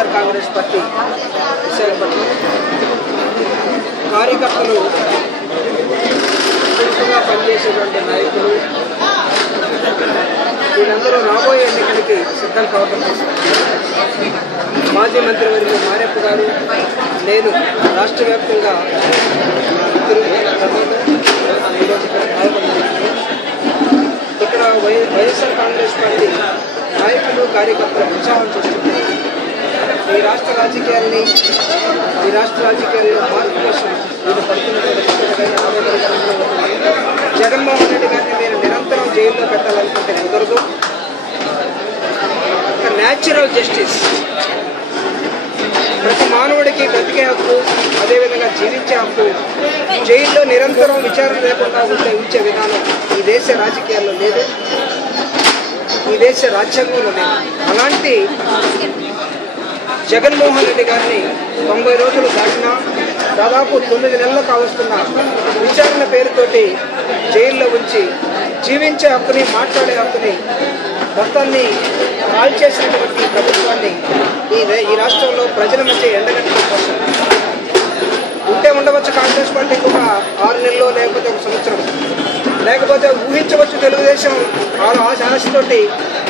YSR Congress party Visakhapatnam కార్యకర్తలు చురుకుగా పనిచేసేటువంటి నాయకులు వీళ్ళందరూ రాబోయే ఎన్నికలకి సిద్ధం కావడం కోసం మాజీ మంత్రివర్యులు మారెప్ప గారు నేను రాష్ట్ర వ్యాప్తంగా తిరుగుతున్న క్రమంలో ఈరోజు ఇక్కడ పాల్గొన్నాను. ఇక్కడ వైఎస్ఆర్ కాంగ్రెస్ పార్టీ నాయకులు కార్యకర్తలు ఉత్సాహం చూస్తుంటే ఈ రాష్ట్ర రాజకీయాల్లో మార్పు కోసం వీళ్ళు పడుతున్నటువంటి జగన్మోహన్ రెడ్డి గారిని మీరు నిరంతరం జైల్లో పెట్టాలనుకుంటే కుదరదు. ఒక న్యాచురల్ జస్టిస్, ప్రతి మానవుడికి బ్రతికే హక్కు, అదేవిధంగా జీవించే హక్కు, జైల్లో నిరంతరం విచారణ లేకుండా ఉంచే విధానం ఈ దేశ రాజకీయాల్లో లేదు, ఈ దేశ రాజ్యాంగంలో లేదు. అలాంటి జగన్మోహన్ రెడ్డి గారిని 90 రోజులు దాటినా దాదాపు 9 నెలలు కావస్తున్న విచారణ పేరుతోటి జైల్లో ఉంచి జీవించే హక్కుని, మాట్లాడే హక్కుని మొత్తాన్ని కాల్ చేసినటువంటి ప్రభుత్వాన్ని ఈ రాష్ట్రంలో ప్రజల మధ్య ఎండగట్టడం కోసం ఉంటే ఉండవచ్చు కాంగ్రెస్ పార్టీకి ఒక 6 నెలలు, లేకపోతే 1 సంవత్సరం, లేకపోతే ఊహించవచ్చు తెలుగుదేశం ఆశతోటి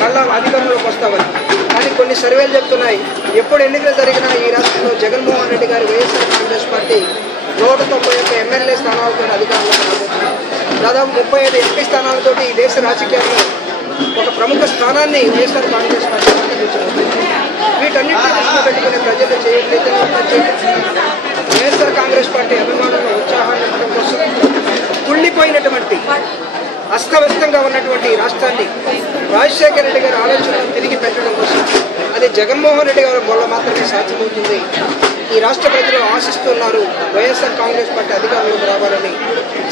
మళ్ళా అధికారంలోకి వస్తామని. కానీ కొన్ని సర్వేలు చెప్తున్నాయి ఎప్పుడు ఎన్నికలు జరిగినా ఈ రాష్ట్రంలో జగన్మోహన్ రెడ్డి గారి వైఎస్ఆర్ కాంగ్రెస్ పార్టీ 191 ఎమ్మెల్యే స్థానాలతో అధికారంలోకి రాబోతుంది. దాదాపు 35 ఎంపీ స్థానాలతో ఈ దేశ రాజకీయాల్లో ఒక ప్రముఖ స్థానాన్ని వైఎస్ఆర్ కాంగ్రెస్ పార్టీ అలంకరించబోతుంది. వీటన్నిటిని దృష్టిలో పెట్టుకునే ప్రజలు చేయట్లేదు. వైఎస్ఆర్ కాంగ్రెస్ పార్టీ అభిమానుల ఉత్సాహాన్ని నింపడం కోసం కుళ్ళిపోయినటువంటి అస్తవ్యస్తంగా ఉన్నటువంటి రాష్ట్రాన్ని రాజశేఖర రెడ్డి గారి ఆలోచనలు తిరిగి పెట్టడం కోసం అది జగన్మోహన్ రెడ్డి గారి వల్ల మాత్రమే సాధ్యమవుతుంది. ఈ రాష్ట్ర ప్రజలు ఆశిస్తున్నారు వైఎస్ఆర్ కాంగ్రెస్ పార్టీ అధికారంలోకి రావాలని.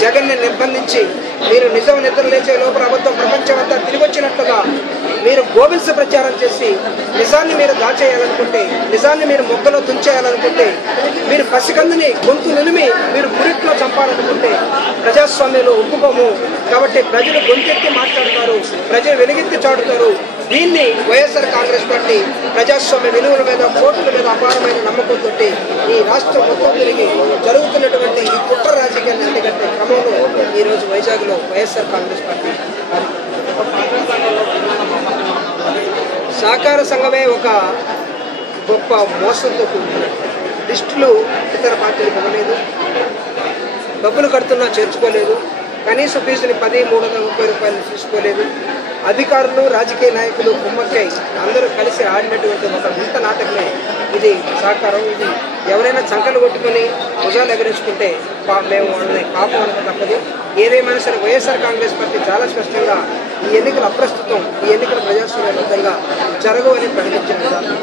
జగన్ని నిర్బంధించి మీరు నిజం నిద్రలేచే లోపల అబద్ధం ప్రపంచమంతా తిరిగి వచ్చినట్లుగా మీరు గోబిల్స్ ప్రచారం చేసి నిజాన్ని మీరు దాచేయాలనుకుంటే, నిజాన్ని మీరు మొగ్గలో తుంచేయాలనుకుంటే, మీరు పసికందుని గొంతు నిలిమి మీరు గురిట్లో చంపాలనుకుంటే ప్రజాస్వామ్యంలో ఒప్పుకోము. కాబట్టి ప్రజలు గొంతెత్తి మాట్లాడతారు, ప్రజలు వెలుగెత్తి చాటుతారు. దీన్ని వైఎస్ఆర్ కాంగ్రెస్ పార్టీ ప్రజాస్వామ్య విలువల మీద, కోర్టుల మీద అపారమైన నమ్మకంతో ఈ రాష్ట్రం మొత్తం తిరిగి జరుగుతున్నటువంటి ఈ కుట్ర రాజకీయాన్ని అంతకంటే క్రమంలో ఈరోజు వైజాగ్లో వైఎస్ఆర్ కాంగ్రెస్ పార్టీ సహకార సంఘమే ఒక గొప్ప మోసంతో కూడుకున్నది. లిస్టులు ఇతర పార్టీలకు ఇవ్వలేదు, డబ్బులు కడుతున్నా చేర్చుకోలేదు, కనీస ఫీజుని 10,330 రూపాయలు తీసుకోలేదు. అధికారులు, రాజకీయ నాయకులు కుమ్మక్కై అందరూ కలిసి ఆడినటువంటి ఒక వింత నాటకమే ఇది సహకారం. ఇది ఎవరైనా చంకలు కొట్టుకుని భుజాలు ఎగరేసుకుంటే మేము వాళ్ళని పాపం అనక తప్పదు. ఏదేమైనా సరే వైఎస్ఆర్ కాంగ్రెస్ పార్టీ చాలా స్పష్టంగా ఈ ఎన్నికలు అప్రస్తుతం, ఈ ఎన్నికలు ప్రజాస్వామ్యబద్ధంగా జరగవు అని ప్రకటించిన విధానం.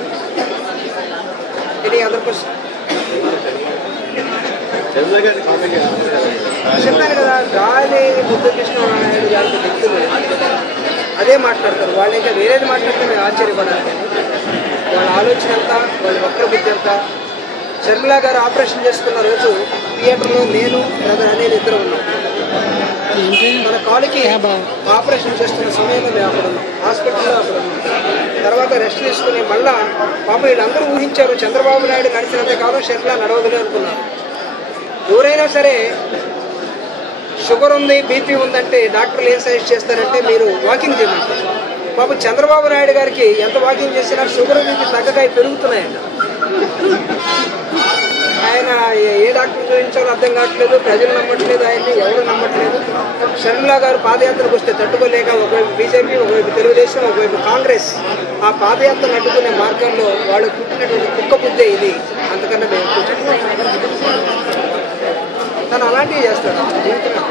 Any other question? చెప్పాను కదా, గాలి ముద్దుకృష్ణనాయుడు గారికి వ్యక్తులు అదే మాట్లాడతారు. వాళ్ళు ఇంకా వేరేది మాట్లాడితే మేము ఆశ్చర్యపడాలి. కానీ వాళ్ళ ఆలోచన అంతా, వాళ్ళ వక్రబుద్ధి అంతా. షర్మిలా గారు ఆపరేషన్ చేసుకున్న రోజు థియేటర్లో నేను బ్రదర్ అనేది ఇద్దరు ఉన్నాం. మన కాలుకి ఆపరేషన్ చేస్తున్న సమయంలో మేము అక్కడ ఉన్నాం, హాస్పిటల్లో అక్కడ ఉన్నాం. తర్వాత రెస్ట్ తీసుకుని మళ్ళా పాప వీళ్ళందరూ ఊహించారు చంద్రబాబు నాయుడు నడిచినంత కాలం షర్మిలా నడవగలే అనుకున్నారు. ఎవరైనా సరే షుగర్ ఉంది, బీపీ ఉందంటే డాక్టర్లు ఏం సజెస్ట్ చేస్తారంటే మీరు వాకింగ్ చేయమంటారు. పాప చంద్రబాబు నాయుడు గారికి ఎంత వాకింగ్ చేసినా షుగర్ బీపీ తగ్గకాయ పెరుగుతున్నాయంట. ఆయన ఏ డాక్టర్ చూపించాలో అర్థం కావట్లేదు, ప్రజలు నమ్మట్లేదు, ఆయన్ని ఎవరు నమ్మట్లేదు. షర్మిలా గారు పాదయాత్రకు వస్తే తట్టుకోలేక ఒకవైపు బీజేపీ, ఒకవైపు తెలుగుదేశం, ఒకవైపు కాంగ్రెస్ ఆ పాదయాత్రను అడ్డుకునే మార్గంలో వాళ్ళు పుట్టినటువంటి కుక్క బుద్ధే ఇది. అంతకన్నా మేము తను అలాంటివి చేస్తాడు జీవితం.